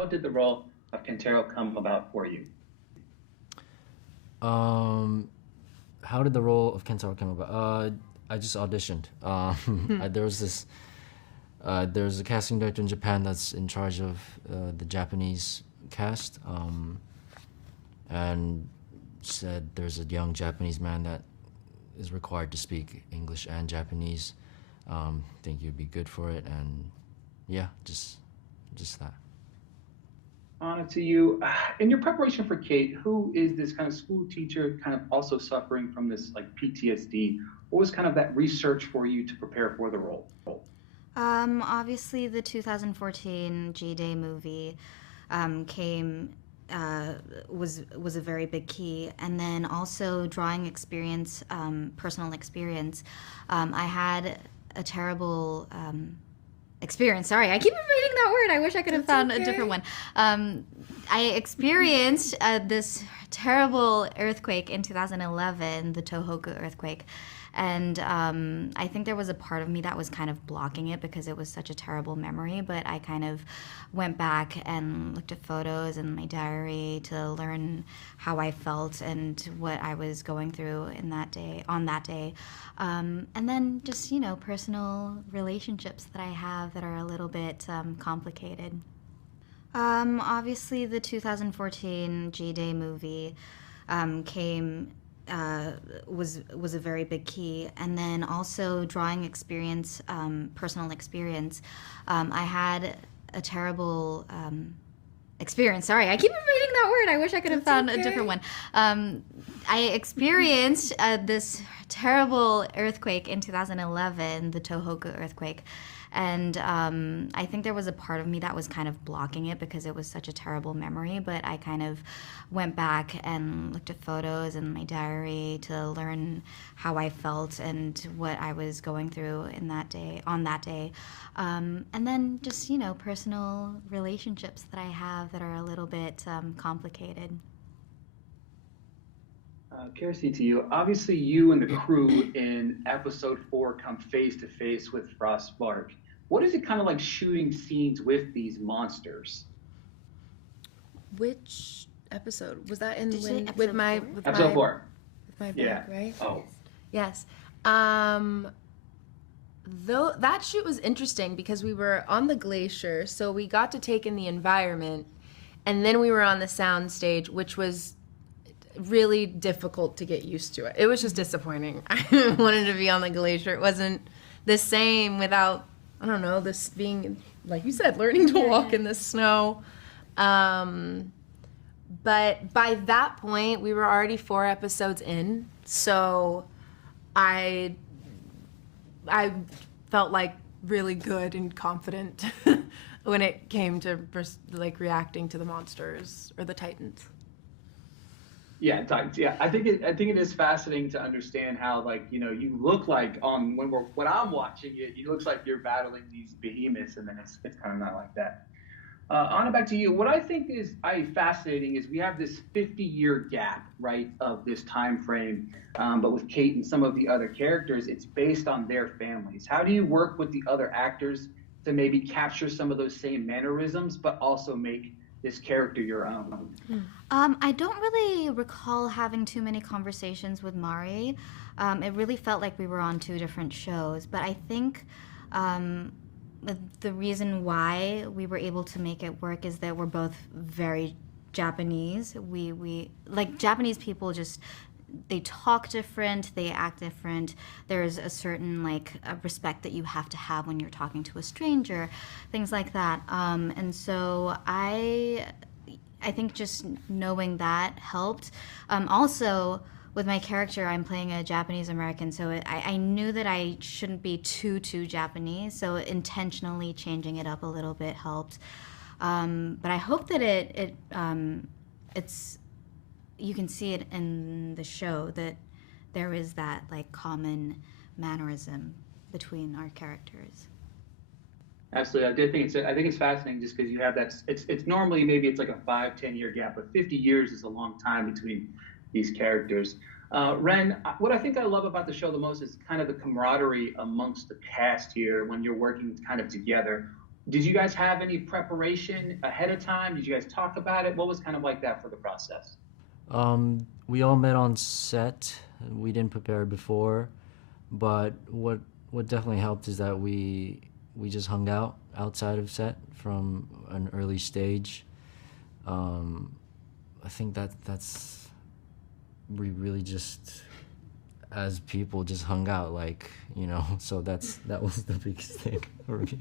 how did the role of Kentaro come about for you? Um, how did the role of Kentaro come about? I just auditioned. There was a casting director in Japan that's in charge of the Japanese cast, and said there's a young Japanese man that is required to speak English and Japanese. Think you'd be good for it, and yeah, just that. Anna, to you, in your preparation for Kate, who is this kind of school teacher, kind of also suffering from this like PTSD? What was kind of that research for you to prepare for the role? Obviously, the 2014 G-Day movie came was a very big key, and then also drawing experience, personal experience. I had a terrible experience. Sorry, I keep reading that word. I wish I could have found a different one. I experienced this terrible earthquake in 2011, the Tohoku earthquake. And I think there was a part of me that was kind of blocking it because it was such a terrible memory. But I kind of went back and looked at photos in my diary to learn how I felt and what I was going through on that day. And then just, personal relationships that I have that are a little bit complicated. Obviously, the 2014 G-Day movie came was a very big key, and then also drawing experience, personal experience. I had a terrible experience. Sorry, I keep reading that word. I wish I could have found a different one. I experienced this terrible earthquake in 2011, the Tohoku earthquake. And I think there was a part of me that was kind of blocking it because it was such a terrible memory. But I kind of went back and looked at photos in my diary to learn how I felt and what I was going through on that day. And then just, personal relationships that I have that are a little bit complicated. Kiersey, to you, obviously you and the crew in episode 4 come face to face with Frostbark. What is it kind of like shooting scenes with these monsters? Which episode was that in? Did you say With episode my four? with Episode my 4. with my Yeah. bag, right? Oh, Yes. Though that shoot was interesting because we were on the glacier, so we got to take in the environment, and then we were on the sound stage, which was really difficult to get used to. It was just disappointing. I wanted to be on the glacier. It wasn't the same without, I don't know, this being, like you said, learning to walk in the snow. But by that point, we were already 4 episodes in, so I felt like really good and confident when it came to like reacting to the monsters or the titans. yeah, yeah. I think it is fascinating to understand how, like, you look like when I'm watching it, it looks like you're battling these behemoths, and then it's kind of not like that. Anna, back to you. What I think is fascinating is we have this 50-year gap, right, of this time frame. But with Kate and some of the other characters, it's based on their families. How do you work with the other actors to maybe capture some of those same mannerisms, but also make this character your own? I don't really recall having too many conversations with Mari. It really felt like we were on 2 different shows, but I think the reason why we were able to make it work is that we're both very Japanese. We like Japanese people, just they talk different, they act different. There's a certain a respect that you have to have when you're talking to a stranger, things like that. And so I think just knowing that helped. Also, with my character, I'm playing a Japanese American, so I knew that I shouldn't be too Japanese, so intentionally changing it up a little bit helped. But I hope that it's you can see it in the show that there is that common mannerism between our characters. Absolutely, I think it's fascinating just because you have that. It's normally maybe it's like a 5-10 year gap, but 50 years is a long time between these characters. Ren, what I think I love about the show the most is kind of the camaraderie amongst the cast here when you're working kind of together. Did you guys have any preparation ahead of time? Did you guys talk about it? What was kind of like that for the process? We all met on set. We didn't prepare before, but what definitely helped is that we just hung out outside of set from an early stage. I think that's we really just as people just hung out, like, you know. So that was the biggest thing for me.